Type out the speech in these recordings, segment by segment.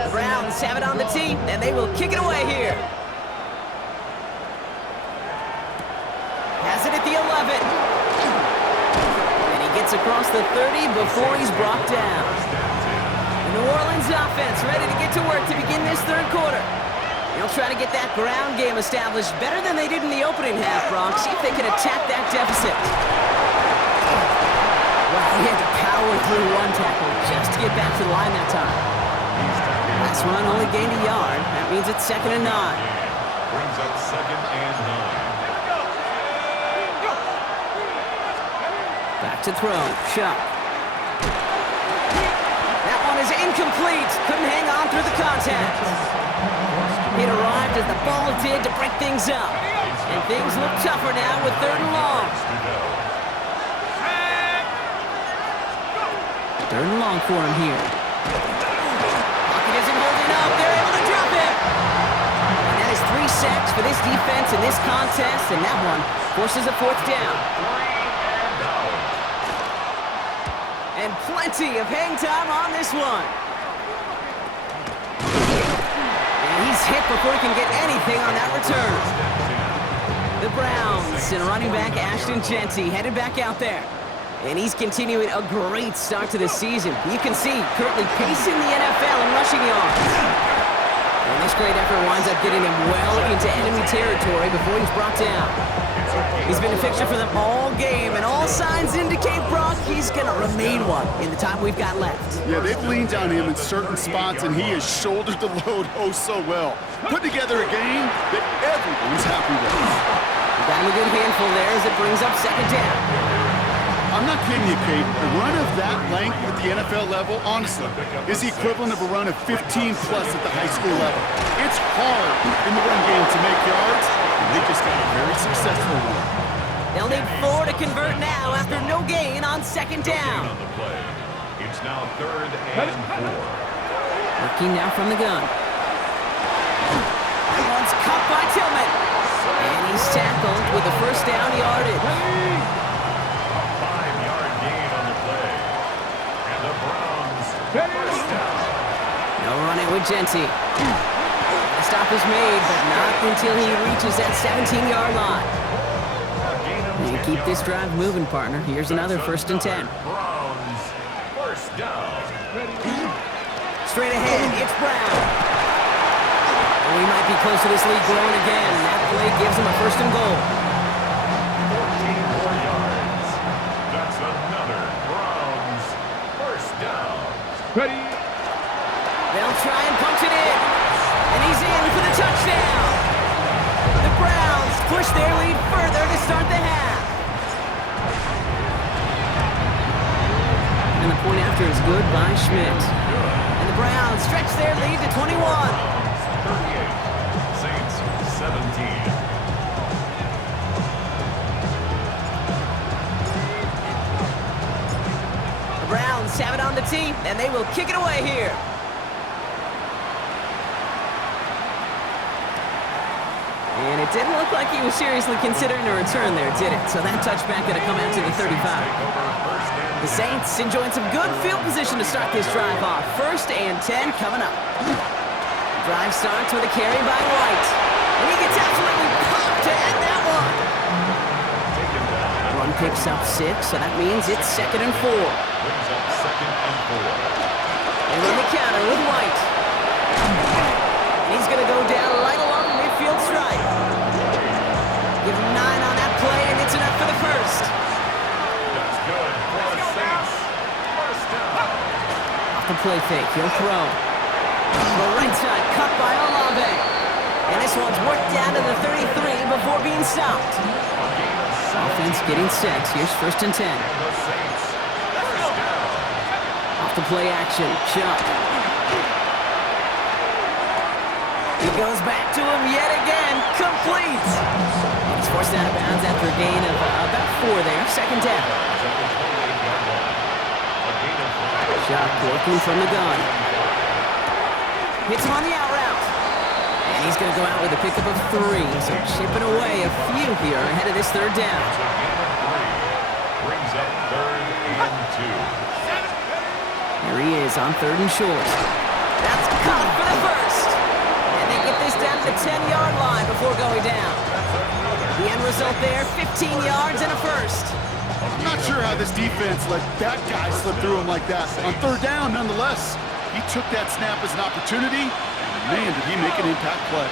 The Browns have it on the tee, and they will kick it away here. Has it at the 11. And he gets across the 30 before he's brought down. The New Orleans offense ready to get to work to begin this third quarter. They'll try to get that ground game established better than they did in the opening half, Bronx. See if they can attack that deficit. Well, he had to power through one tackle just to get back to the line that time. Last run only gained a yard. That means it's 2nd and 9. Brings up 2nd and 9. Back to throw. Chuck. That one is incomplete. Couldn't hang on through the contact. It arrived as the ball did to break things up. And things look tougher now with 3rd and long. 3rd and long for him here. Pocket isn't holding up. They're able to drop it. And that is 3 sacks for this defense in this contest. And that one forces a 4th down. And plenty of hang time on this one. And he's hit before he can get anything on that return. The Browns and running back Ashton Jeanty headed back out there. And he's continuing a great start to the season. You can see currently pacing the NFL in rushing yards. And this great effort winds up getting him well into enemy territory before he's brought down. He's been a fixture for them all game, and all signs indicate, Brock, he's going to remain one in the time we've got left. Yeah, they've leaned on him in certain spots, and he has shouldered the load oh so well. Put together a game that everyone's happy with. We got him a good handful there as it brings up 2nd down. I'm not kidding you, Kate. A run of that length at the NFL level, honestly, is the equivalent of a run of 15-plus at the high school level. It's hard in the run game to make yards, and they just got a very successful one. They'll need 4 to convert now after no gain on 2nd down. On the play. It's now 3rd and 4. Working now from the gun. That one's caught by Tillman. And he's tackled with the 1st down yardage. No running with Jeanty. The stop is made, but not until he reaches that 17-yard line. And keep this drive moving, partner. Here's another 1st and 10. Browns, 1st down. Straight ahead, it's Brown. And we might be close to this lead growing again. That play gives him a 1st and goal. 14 more yards. That's another Browns 1st down. Ready. They'll try and punch it in. And he's in for the touchdown. The Browns push their lead further to start the half. And the point after is good by Schmidt. And the Browns stretch their lead to 21. 38. Saints 17. The Browns have it on the tee, and they will kick it away here. And it didn't look like he was seriously considering a return there, did it? So that touchback going to come out to the 35. The Saints enjoying some good field position to start this drive off. 1st and 10 coming up. Drive starts with a carry by White. And he gets absolutely pumped to end that one. Run picks up 6, so that means it's 2nd and 4. Brings up 2nd and 4. And on the counter with White. And he's going to go down right along the midfield stripe. Give him 9 on that play, and it's enough for the 1st. That's good for the Saints. 1st down. Off the play fake, he'll throw. The right side cut by Olave. And this one's worked down to the 33 before being stopped. Offense getting set. Here's 1st and 10. The Saints 1st down. Off the play action, Chuck. He goes back to him yet again, complete. He's forced out of bounds after a gain of about 4 there, 2nd down. Chuck working from the gun. Hits him on the out route. And he's going to go out with a pickup of 3, so chipping away a few here ahead of this 3rd down. Brings up 3rd and 2. Here he is on 3rd and short. That's caught for the first. And they get this down to the 10-yard line before going down. The end result there, 15 yards and a first. I'm not sure how this defense let that guy slip through him like that. On 3rd down, nonetheless, he took that snap as an opportunity, and man, did he make an impact play.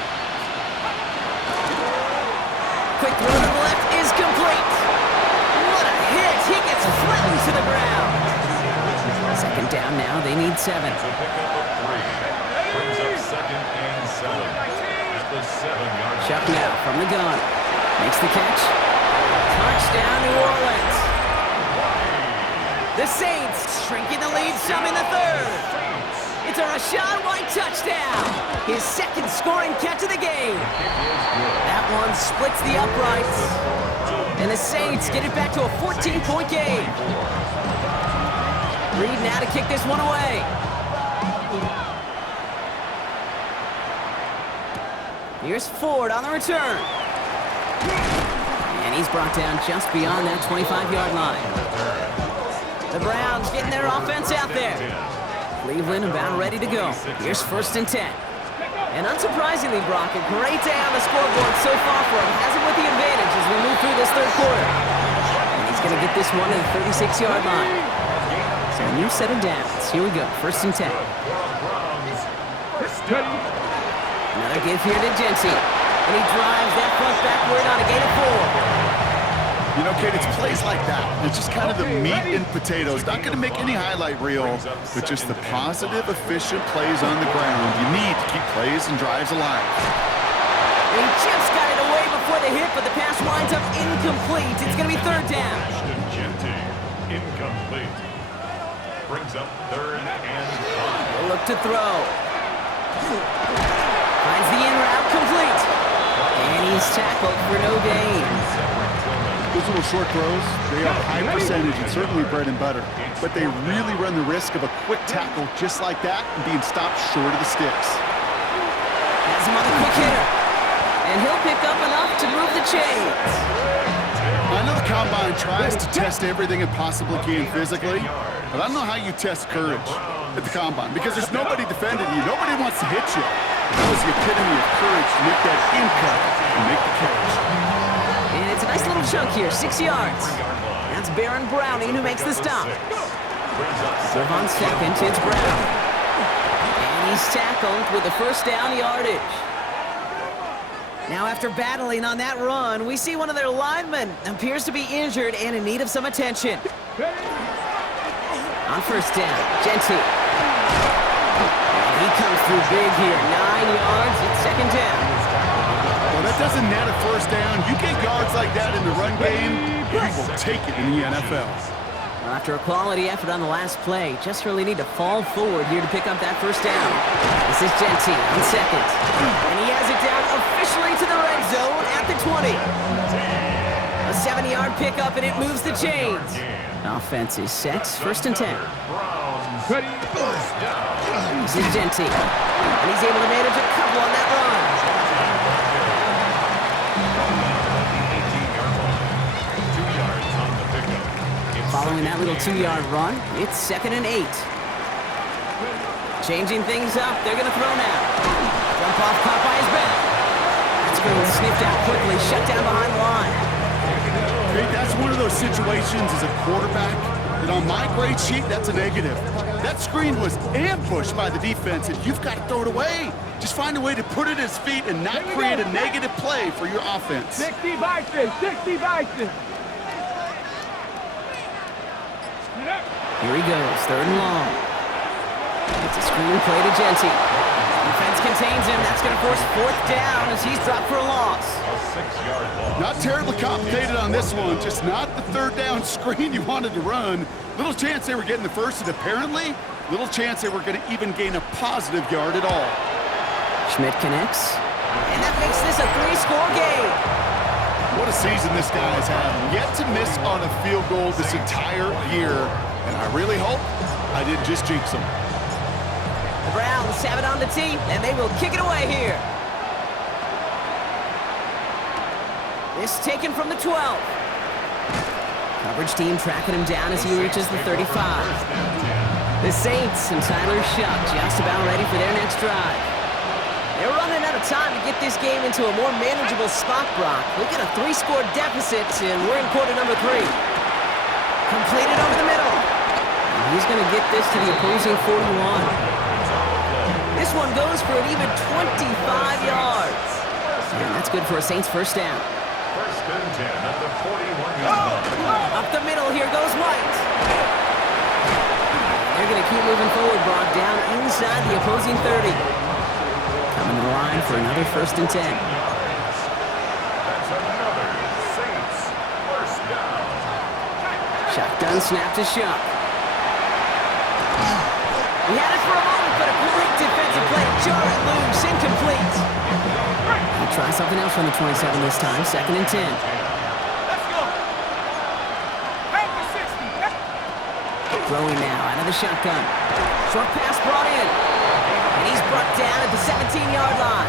Quick throw to the left is complete. What a hit. He gets flattened to the ground. 2nd down now. They need 7. To pick up a 3. Brings up 2nd and 7 at the 7-yard line. Chuck now from the gun. Makes the catch. Touchdown, New Orleans. The Saints shrinking the lead some in the 3rd. It's a Rachaad White touchdown. His 2nd scoring catch of the game. That one splits the uprights. And the Saints get it back to a 14-point game. Reed now to kick this one away. Here's Ford on the return. And he's brought down just beyond that 25-yard line. The Browns getting their offense out there. Cleveland about ready to go. Here's 1st and 10. And unsurprisingly, Brock, a great day on the scoreboard so far for him. Has it with the advantage as we move through this 3rd quarter. And he's going to get this one to the 36-yard line. So a new set of downs. Here we go. 1st and 10. Another give here to Jency. And he drives that front backward on a gain of 4. You know, Kate, it's plays like that. It's just kind of the meat and potatoes. Not going to make any highlight reel, but just the positive, efficient plays on the ground. You need to keep plays and drives alive. And he just got it away before the hit, but the pass winds up incomplete. It's going to be 3rd down. Incomplete. Brings up 3rd and 5. He'll look to throw. Finds the in route complete. And he's tackled for no gain. Those little short throws, they are high percentage and certainly bread and butter. But they really run the risk of a quick tackle just like that and being stopped short of the sticks. Has him on the quick hitter. And he'll pick up enough to move the chains. I know the Combine tries to test everything it possibly can physically, but I don't know how you test courage at the Combine because there's nobody defending you. Nobody wants to hit you. That was the epitome of courage to make that in cut and make the catch. And it's a nice little chunk here, 6 yards. That's Baron Browning who makes the stop. Serve on 2nd, it's Brown. And he's tackled with the 1st down yardage. Now after battling on that run, we see one of their linemen appears to be injured and in need of some attention. On 1st down, Jenty. And he comes through big here, 9 yards, it's 2nd down. Well, that doesn't net a 1st down. You get yards like that in the run game, you will take it in the NFL. Well, after a quality effort on the last play, just really need to fall forward here to pick up that 1st down. This is Jenty on 2nd. And he has it down officially to the red zone at the 20. A 7-yard pickup, and it moves the chains. Offense is set, 1st and 10. This is Jenty. And he's able to manage a couple on that run. Following that little 2-yard run, it's 2nd and 8. Changing things up, they're going to throw now. Jump off, caught by his back. That screen sniffed out quickly, shut down behind the line. Hey, that's one of those situations as a quarterback that on my grade sheet, that's a negative. That screen was ambushed by the defense, and you've got to throw it away. Just find a way to put it at his feet and not create a negative play for your offense. 60 Bison, 60 Bison. Here he goes, 3rd and long. It's a screen play to Jenty. Defense contains him. That's going to force 4th down as he's dropped for a loss. A 6-yard loss. Not terribly complicated on this one, just not the 3rd down screen you wanted to run. Little chance they were getting the 1st, and apparently, little chance they were going to even gain a positive yard at all. Schmidt connects, and that makes this a 3-score game. What a season this guy has had. Yet to miss on a field goal this entire year. And I really hope I didn't just jinx him. The Browns have it on the tee, and they will kick it away here. This taken from the 12. Coverage team tracking him down as he reaches the 35. The Saints and Tyler Shuck just about ready for their next drive. They're running out of time to get this game into a more manageable spot, Brock. We've got a 3-score deficit, and we're in quarter number 3. Completed over the middle. And he's going to get this to the opposing 41. This one goes for an even 25 yards. And that's good for a Saints first down. First and 10 at the 41-yard line. Up the middle, here goes White. They're going to keep moving forward, Brock, down inside the opposing 30. Coming to the line for another first and 10. That's another Saints first down. Shotgun snap to Shuck. He had it for a moment, but a great defensive play. Jarred loose, incomplete. He'll try something else from the 27 this time. Second and 10. Let's go. Back to 60. Throwing now out of the shotgun. Short pass brought in. And he's brought down at the 17-yard line.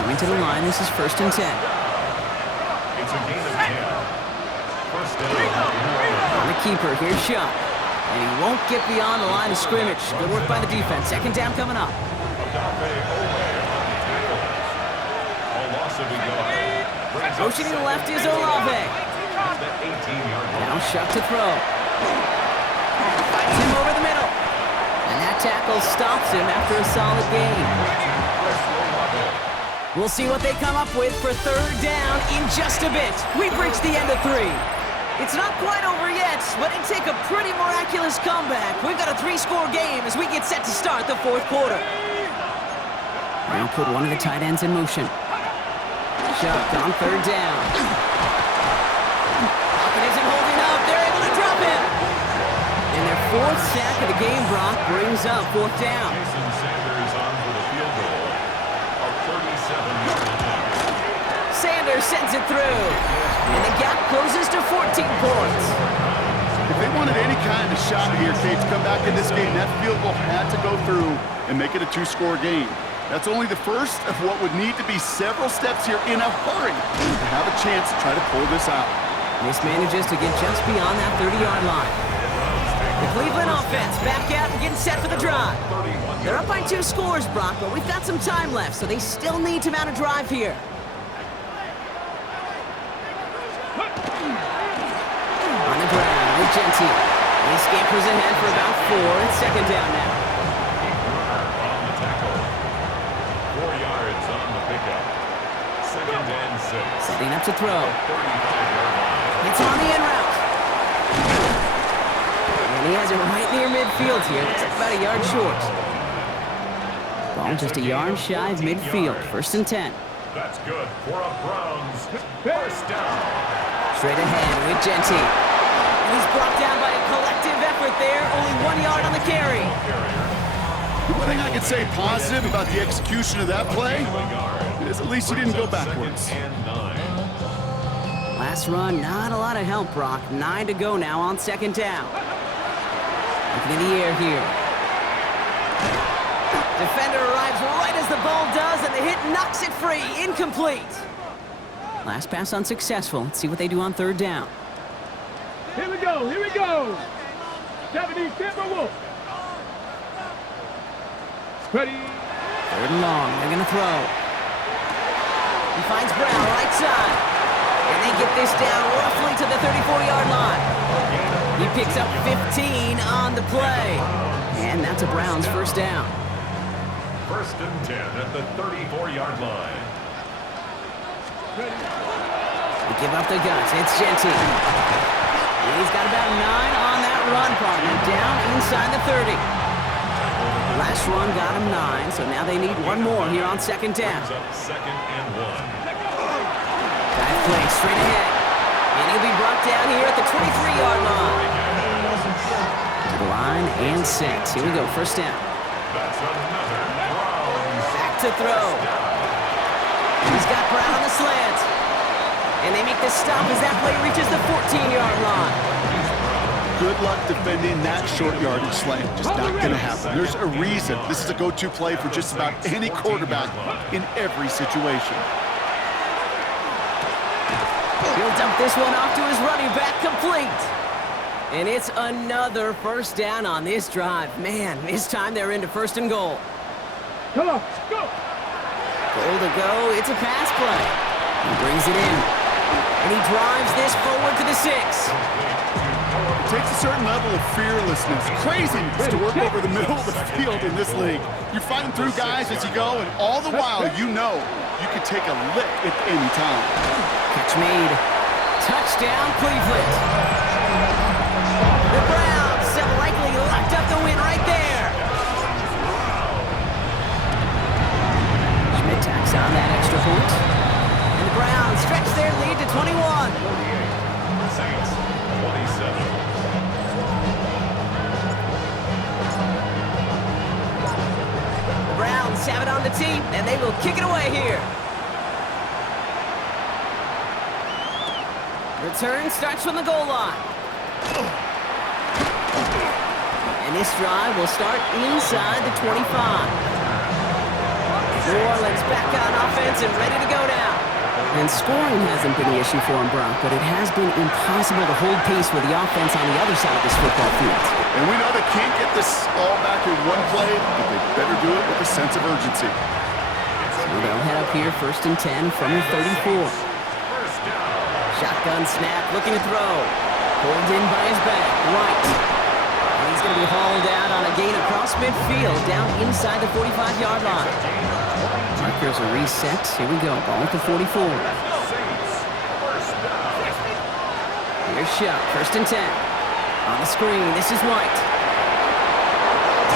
Coming to the line, this is first and 10. It's a gain of 10. First down. On the keeper, here's Shuck. And he won't get beyond the line of scrimmage. Good work by the defense. Second down coming up. Motioning to the left is Olave. Now Shuck to throw. Fights him over the middle. And that tackle stops him after a solid gain. We'll see what they come up with for third down in just a bit. We've reached the end of 3. It's not quite over yet, but it'd take a pretty miraculous comeback. We've got a 3-score game as we get set to start the 4th quarter. Now put one of the tight ends in motion. Shuck on third down. Pocket isn't holding up. They're able to drop him. And their 4th sack of the game, Brock, brings up 4th down. Jason Sanders on for the field goal. A 37-yard attempt. Sanders sends it through. And the gap closes to 14 points. If they wanted any kind of shot here, Kate, to come back in this game, that field goal had to go through and make it a 2-score game. That's only the first of what would need to be several steps here in a hurry to have a chance to try to pull this out. This manages to get just beyond that 30-yard line. The Cleveland offense back out and getting set for the drive. They're up by 2 scores, Brock, but we've got some time left, so they still need to mount a drive here. On the ground with Genty. He scampers ahead for about 4. It's second down now. On the tackle. 4 yards on the pickup. Second and 6. Setting up to throw. 35-yard line. It's on the in route. And he has it right near midfield here. It's about a yard short. Ball just a yard shy of midfield. First and 10. That's good for a Browns first down. Straight ahead with Genty. And he's brought down by a collective effort there. Only 1 yard on the carry. The one thing I can say positive about the execution of that play is at least he didn't go backwards. Last run, not a lot of help, Brock. 9 to go now on second down. Looking in the air here. Defender arrives right as the ball does, and the hit knocks it free. Incomplete. Last pass unsuccessful. Let's see what they do on third down. Here we go, here we go. 70 Timberwolves. Ready. Third and long. They're going to throw. He finds Brown right side. And they get this down roughly to the 34-yard line. He picks up 15 on the play. And that's a Browns first down. First and 10 at the 34-yard line. They give up the guts. It's Genty. He's got about 9 on that run, partner. Down inside the 30. Last run got him 9, so now they need one more here on second down. Second and 1. Dive play straight ahead. And he'll be brought down here at the 23-yard line. To the line and set. Here we go, first down. That's another Browns. Back to throw. He's got Brown on the slant. And they make the stop as that play reaches the 14-yard line. Good luck defending that short yardage slant. Just not going to happen. There's a reason this is a go-to play for just about any quarterback in every situation. He'll He'll dump this one off to his running back, complete. And it's another first down on this drive. Man, this time they're into first and goal. Come on, go. Goal to go, it's a pass play. He brings it in. And he drives this forward to the 6. It takes a certain level of fearlessness, craziness to work over the middle of the field in this league. You're fighting through guys as you go, and all the while you know you can take a lick at any time. Catch made. Touchdown, Cleveland. The Browns have likely locked up the win right there. Schmidt tacks on that extra point. And the Browns stretch their lead to 21. Saints, 27. The Browns have it on the tee, and they will kick it away here. Return starts from the goal line. And this drive will start inside the 25. New Orleans back on offense and ready to go now. And scoring hasn't been the issue for him, Brock, but it has been impossible to hold pace with the offense on the other side of this football field. And we know they can't get this all back in one play, but they better do it with a sense of urgency. So they'll head up here first and 10 from the 34. Shotgun snap, looking to throw. Pulled in by his back, right. And he's going to be hauled out on a gain across midfield, down inside the 45-yard line. Markers are reset. Here we go, ball at the 44. Here's Shuck, first and 10. On the screen, this is White.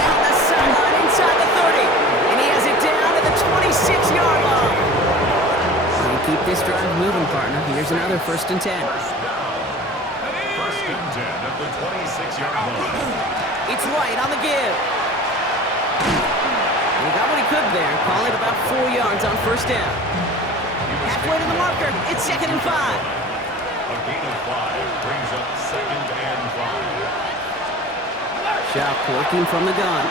Down the sideline, inside the 30. And he has it down to the 26-yard line. Keep this drive moving, partner. Here's another first and 10. First and 10 at the 26-yard line. It's White on the give. And he got what he could there. Call it about 4 yards on first down. Halfway to the marker. It's second and 5. A gain of 5 brings up second and 5. Shop working from the gun.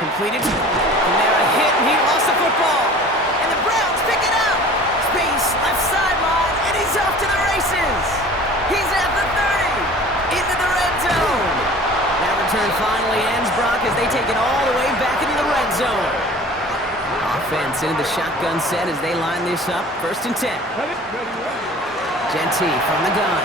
Completed. And they're a hit, and he lost the football. And the Browns pick it up. Space, left sideline, and he's off to the races. He's at the 30, into the red zone. That return finally ends, Brock, as they take it all the way back into the red zone. Offense into the shotgun set as they line this up. First and 10. Genty from the gun.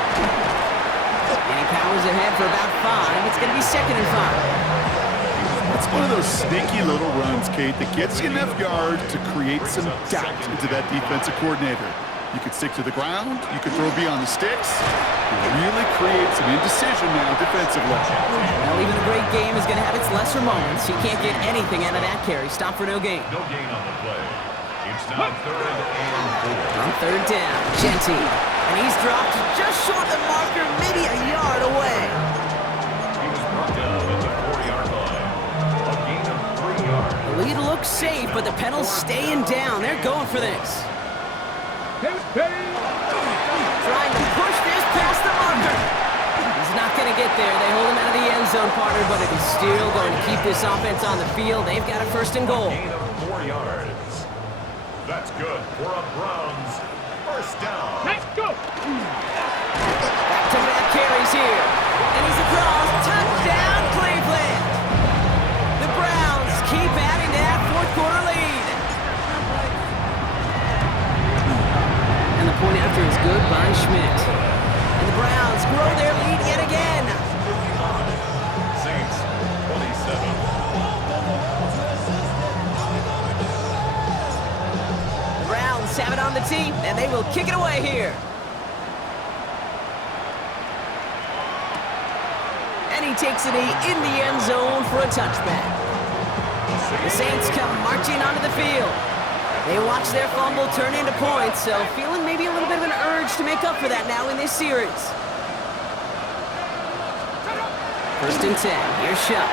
And he powers ahead for about 5. It's going to be second and 5. It's one of those sneaky little runs, Kate, that gets you enough yards to create some doubt into that defensive coordinator. You could stick to the ground, you could throw beyond the sticks, and really create some indecision now defensively. Well, even a great game is going to have its lesser moments. He can't get anything out of that carry. Stop for no gain. No gain on the play. It's now third and 4. On third down, Genty. And he's dropped just short of the marker, maybe a yard away. He was brought down at the 4-yard line. A gain of 3 yards. The lead looks safe, but the Penals staying down. They're going for this. Trying to push this past the marker. He's not going to get there. They hold him out of the end zone, partner, but it is still going to keep this offense on the field. They've got a first and goal. A gain of 4 yards. That's good for a Browns first down. Let's go. Back-to-back carries here. And he's across. Touchdown, Cleveland. The Browns keep adding to that fourth-quarter lead. And the point after is good by Schmidt. And the Browns grow their lead yet again. Saints, 27. The Browns have it on the tee, and they will kick it away here. And he takes it in the end zone for a touchback. The Saints come marching onto the field. They watch their fumble turn into points, so feeling maybe a little bit of an urge to make up for that now in this series. First and 10. Here's Shuck.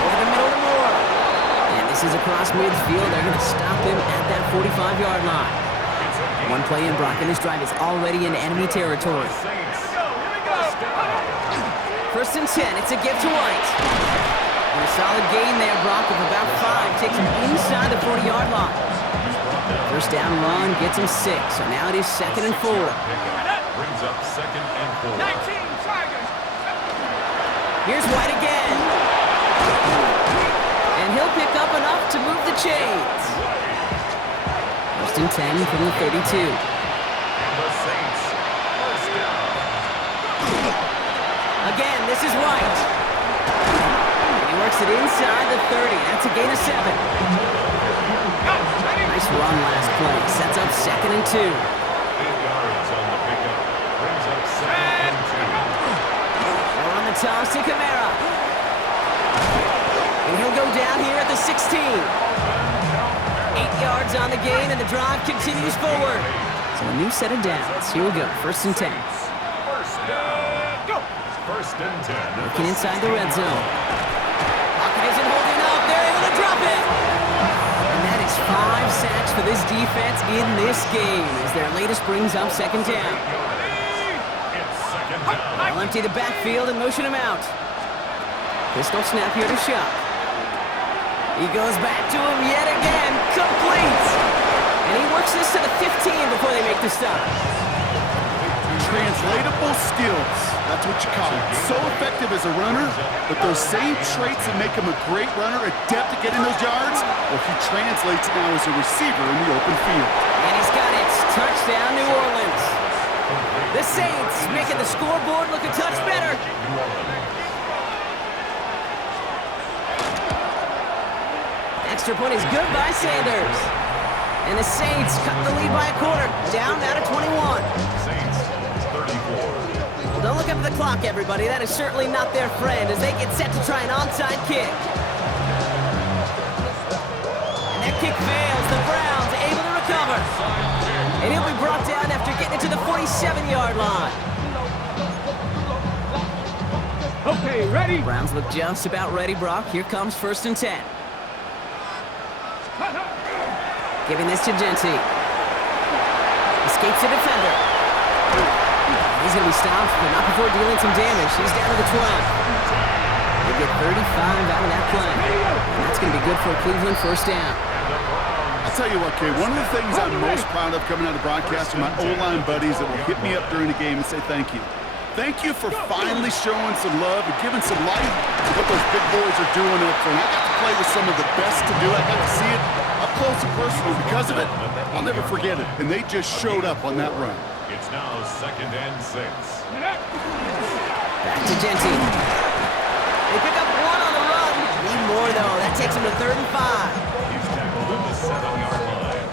Over the middle to Moore. And this is across midfield. They're going to stop him at that 45-yard line. One play in, Brock, and this drive is already in enemy territory. First and 10. It's a gift to White. And a solid gain there, Brock, of about 5. Takes him inside the 40-yard line. First down run gets him 6, so now it is 2nd and 4. Brings up 2nd and 4. 19 Tigers. Here's White again. And he'll pick up enough to move the chains. First and 10 from the 32. And the Saints, first down. Again, this is White. And he works it inside the 30. That's a gain of 7. Nice run last play. Sets up 2nd and 2. 8 yards on the pickup. Brings up 2nd and 2. They're on the toss to Kamara. And he'll go down here at the 16. 8 yards on the gain, and the drive continues forward. So a new set of downs. Here we go. First and 10. First down. Go. First and 10. Looking inside the red zone. Pocket isn't holding up. They're able to drop it. And that is 5 sacks for this defense in this game as their latest brings up 2nd down. It's 2nd down. They'll empty the backfield and motion him out. Pistol snap here to Shuck. He goes back to him yet again. Complete. And he works this to the 15 before they make the stop. Translatable skills. That's what you call it. So effective as a runner, but those same traits that make him a great runner, adept at getting those yards, well, he translates it now as a receiver in the open field. And he's got it. Touchdown, New Orleans. The Saints making the scoreboard look a touch better. Extra point is good by Sanders. And the Saints cut the lead by a quarter, down now to 21. Saints, 34. Well, don't look up at the clock, everybody. That is certainly not their friend as they get set to try an onside kick. And that kick fails. The Browns able to recover. And he'll be brought down after getting it to the 47-yard line. Okay, ready? Browns look just about ready, Brock. Here comes 1st and 10. Giving this to Genty. Escapes the defender. He's going to be stopped, but not before dealing some damage. He's down to the 12. They get 35 out of that play. And that's going to be good for a Cleveland first down. I'll tell you what, Kay, one of the things I'm most proud of coming out of broadcast are my O-line buddies that will hit me up during the game and say thank you. Thank you for finally showing some love and giving some light to what those big boys are doing up front. I got to play with some of the best to do it. I got to see it up close and personal. Because of it, I'll never forget it. And they just showed up on that run. It's now 2nd and 6. Back to Genty. They pick up 1 on the run. Need more, though. That takes him to 3rd and 5. He's tackled at the 7-yard line.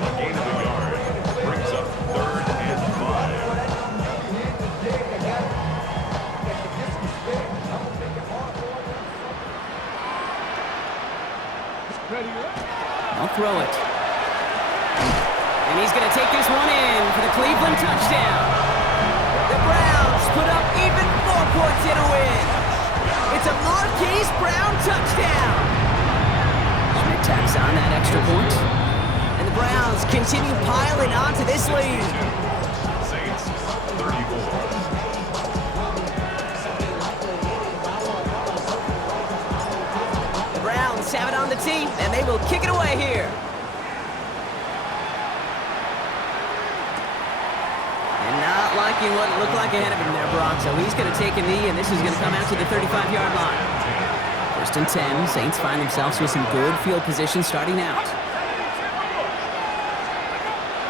A gain of a yard. Brings up 3rd and 5. I'll throw it. And he's going to take this one in for the Cleveland touchdown. The Browns put up even more points in a win. It's a Marquise Brown touchdown. Schmidt tacks on that extra point. And the Browns continue piling onto this lead. Saints, 34. Have it on the team, and they will kick it away here. And not liking what it looked like ahead of him there, Brock. So he's going to take a knee, and this is going to come out to the 35-yard line. 1st and 10. Saints find themselves with some good field position starting out.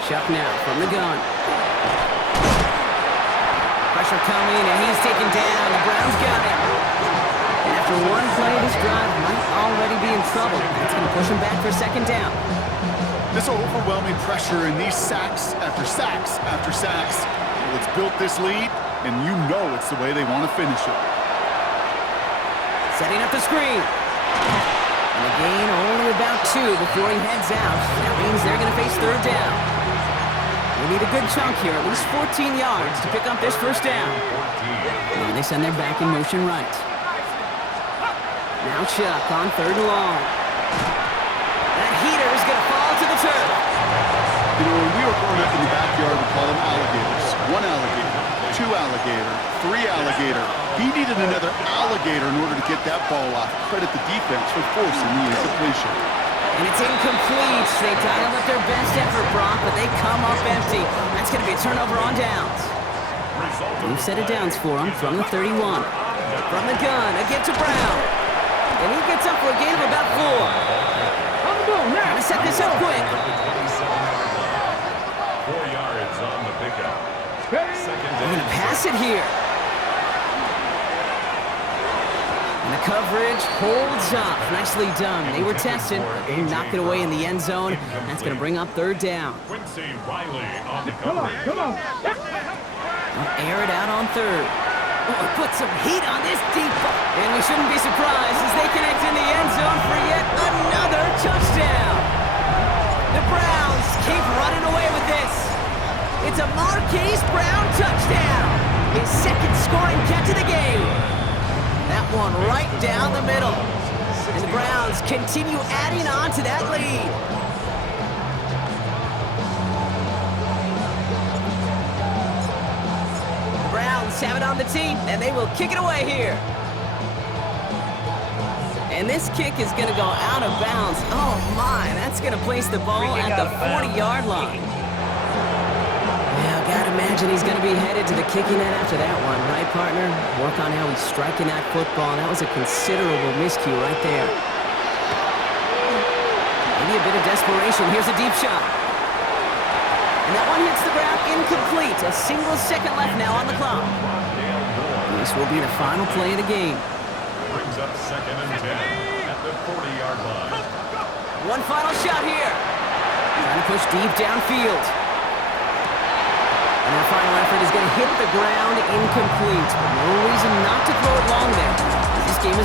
Shuck now from the gun. Pressure coming, and he's taken down. The Browns got him. And after one play, this drive might already be in trouble. That's going to push him back for 2nd down. This overwhelming pressure and these sacks after sacks after sacks, well, it's built this lead, and you know it's the way they want to finish it. Setting up the screen. And a gain only about 2 before he heads out. That means they're going to face 3rd down. They need a good chunk here, at least 14 yards to pick up this 1st down. And they send their back in motion right. Now Chuck on 3rd and long. That heater is going to fall to the turf. You know, when we were growing up in the backyard, we call them alligators. 1 alligator, 2 alligator, 3 alligator. He needed another alligator in order to get that ball off. Credit the defense for forcing the incompletion. And And it's incomplete. They dialed up their best effort, Brock, but they come up empty. That's going to be a turnover on downs. New set of downs for him from the 31. From the gun, again to Brown. And he gets up for a gain of about 4. Trying to set this up quick. 4 yards on the pickup. They're going to pass it here. And the coverage holds up. Nicely done. They were tested, but they knock it away in the end zone. That's going to bring up 3rd down. Quincy Riley on the coverage. Come on. They'll air it out on 3rd. Oh, put some heat on this deep ball. And we shouldn't be surprised as they connect in the end zone for yet another touchdown. The Browns keep running away with this. It's a Marquise Brown touchdown. His 2nd scoring catch of the game. That one right down the middle. And the Browns continue adding on to that lead. The Browns have it on the tee, and they will kick it away here. And this kick is going to go out of bounds. Oh, my. That's going to place the ball at the 40-yard line. Yeah, gotta imagine he's going to be headed to the kicking net after that one, right, partner? Work on how he's striking that football. That was a considerable miscue right there. Maybe a bit of desperation. Here's a deep shot. And that one hits the ground incomplete. A single second left now on the clock. And this will be the final play of the game. Brings up 2nd and 10 at the 40-yard line. One final shot here. Trying to push deep downfield. And their final effort is going to hit the ground incomplete. But no reason not to throw it long there. This game is